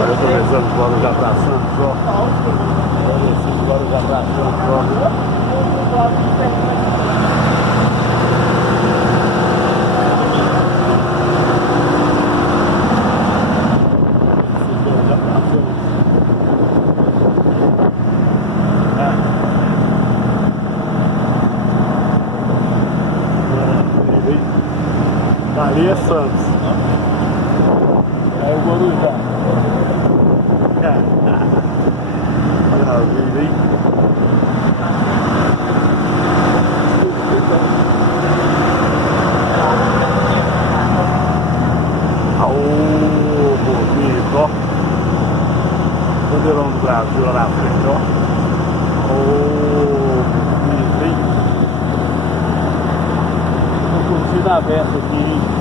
Olha, eu tô pensando de Guarujá pra Santos, ó. Olha esse de Guarujá pra Santos, ó. Ali é Santos. É o Guarujá. Maravilha, hein? Aô, bonito, ó. Bandeirão do Brasil lá na frente, ó. Aô, bonito, hein? Tô curtindo a beça aqui, hein?